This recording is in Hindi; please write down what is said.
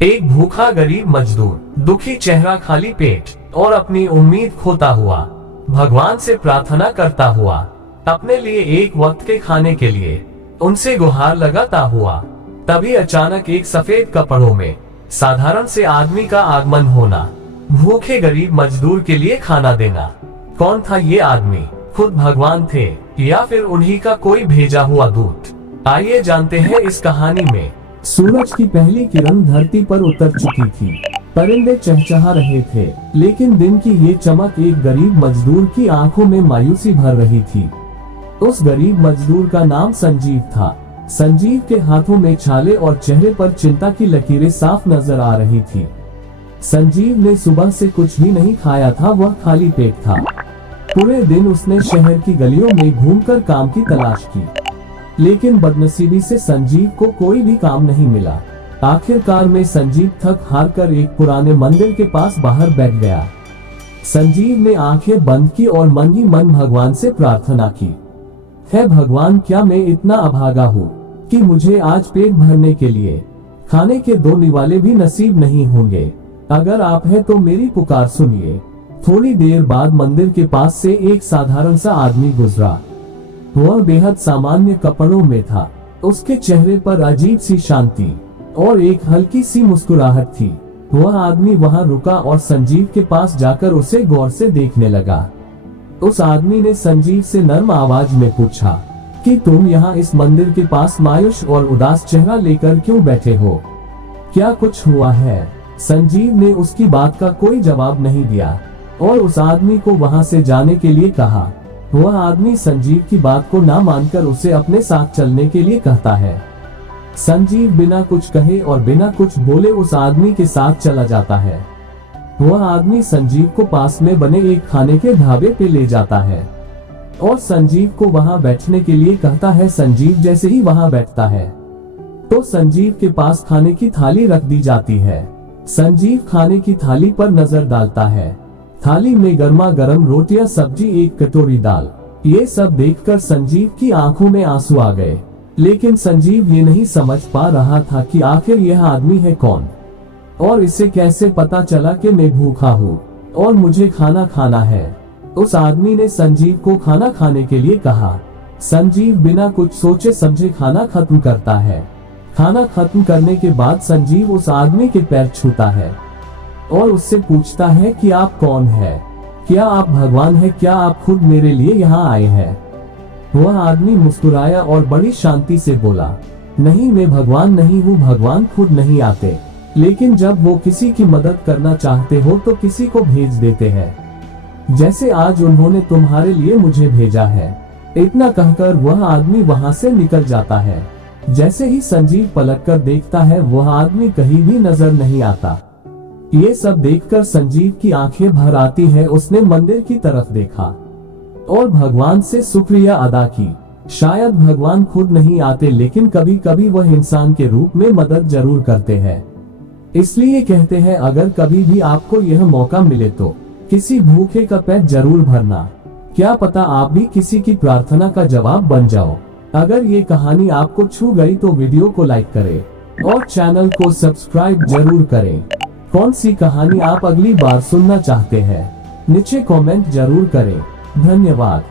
एक भूखा गरीब मजदूर, दुखी चेहरा, खाली पेट और अपनी उम्मीद खोता हुआ भगवान से प्रार्थना करता हुआ अपने लिए एक वक्त के खाने के लिए उनसे गुहार लगाता हुआ, तभी अचानक एक सफेद कपड़ों में साधारण से आदमी का आगमन होना, भूखे गरीब मजदूर के लिए खाना देना। कौन था ये आदमी? खुद भगवान थे या फिर उन्हीं का कोई भेजा हुआ दूत? आइए जानते हैं इस कहानी में। सूरज की पहली किरण धरती पर उतर चुकी थी। परिंदे चहचहा रहे थे, लेकिन दिन की ये चमक एक गरीब मजदूर की आंखों में मायूसी भर रही थी। उस गरीब मजदूर का नाम संजीव था। संजीव के हाथों में छाले और चेहरे पर चिंता की लकीरें साफ नजर आ रही थी। संजीव ने सुबह से कुछ भी नहीं खाया था, वह खाली पेट था। पूरे दिन उसने शहर की गलियों में घूमकर काम की तलाश की, लेकिन बदनसीबी से संजीव को कोई भी काम नहीं मिला। आखिरकार में संजीव थक हार कर एक पुराने मंदिर के पास बाहर बैठ गया। संजीव ने आंखें बंद की और मन ही मन भगवान से प्रार्थना की, है भगवान, क्या मैं इतना अभागा हूँ कि मुझे आज पेट भरने के लिए खाने के 2 निवाले भी नसीब नहीं होंगे? अगर आप हैं तो मेरी पुकार सुनिए। थोड़ी देर बाद मंदिर के पास से एक साधारण सा आदमी गुजरा। वह बेहद सामान्य कपड़ों में था। उसके चेहरे पर अजीब सी शांति और एक हल्की सी मुस्कुराहट थी। वह आदमी वहां रुका और संजीव के पास जाकर उसे गौर से देखने लगा। उस आदमी ने संजीव से नर्म आवाज में पूछा कि तुम यहाँ इस मंदिर के पास मायूस और उदास चेहरा लेकर क्यों बैठे हो? क्या कुछ हुआ है? संजीव ने उसकी बात का कोई जवाब नहीं दिया और उस आदमी को वहां से जाने के लिए कहा। वह आदमी संजीव की बात को ना मानकर उसे अपने साथ चलने के लिए कहता है। संजीव बिना कुछ कहे और बिना कुछ बोले उस आदमी के साथ चला जाता है। वह आदमी संजीव को पास में बने एक खाने के ढाबे पे ले जाता है और संजीव को वहां बैठने के लिए कहता है। संजीव जैसे ही वहां बैठता है तो संजीव के पास खाने की थाली रख दी जाती है। संजीव खाने की थाली पर नजर डालता है। थाली में गर्मा गर्म रोटियां, सब्जी, एक कटोरी दाल। ये सब देखकर संजीव की आंखों में आंसू आ गए, लेकिन संजीव ये नहीं समझ पा रहा था कि आखिर यह आदमी है कौन और इसे कैसे पता चला कि मैं भूखा हूँ और मुझे खाना खाना है। उस आदमी ने संजीव को खाना खाने के लिए कहा। संजीव बिना कुछ सोचे समझे खाना खत्म करता है। खाना खत्म करने के बाद संजीव उस आदमी के पैर छूता है और उससे पूछता है कि आप कौन है? क्या आप भगवान है? क्या आप खुद मेरे लिए यहाँ आए हैं? वह आदमी मुस्कुराया और बड़ी शांति से बोला, नहीं, मैं भगवान नहीं हूँ। भगवान खुद नहीं आते, लेकिन जब वो किसी की मदद करना चाहते हो तो किसी को भेज देते हैं, जैसे आज उन्होंने तुम्हारे लिए मुझे भेजा है। इतना कहकर वह आदमी वहां से निकल जाता है। जैसे ही संजीव पलटकर देखता है, वह आदमी कहीं भी नजर नहीं आता। ये सब देखकर संजीव की आंखें भर आती है। उसने मंदिर की तरफ देखा और भगवान से शुक्रिया अदा की। शायद भगवान खुद नहीं आते, लेकिन कभी कभी वह इंसान के रूप में मदद जरूर करते हैं। इसलिए कहते हैं, अगर कभी भी आपको यह मौका मिले तो किसी भूखे का पेट जरूर भरना। क्या पता आप भी किसी की प्रार्थना का जवाब बन जाओ। अगर ये कहानी आपको छू गई तो वीडियो को लाइक करें और चैनल को सब्सक्राइब जरूर करें। कौन सी कहानी आप अगली बार सुनना चाहते हैं, नीचे कमेंट जरूर करें। धन्यवाद।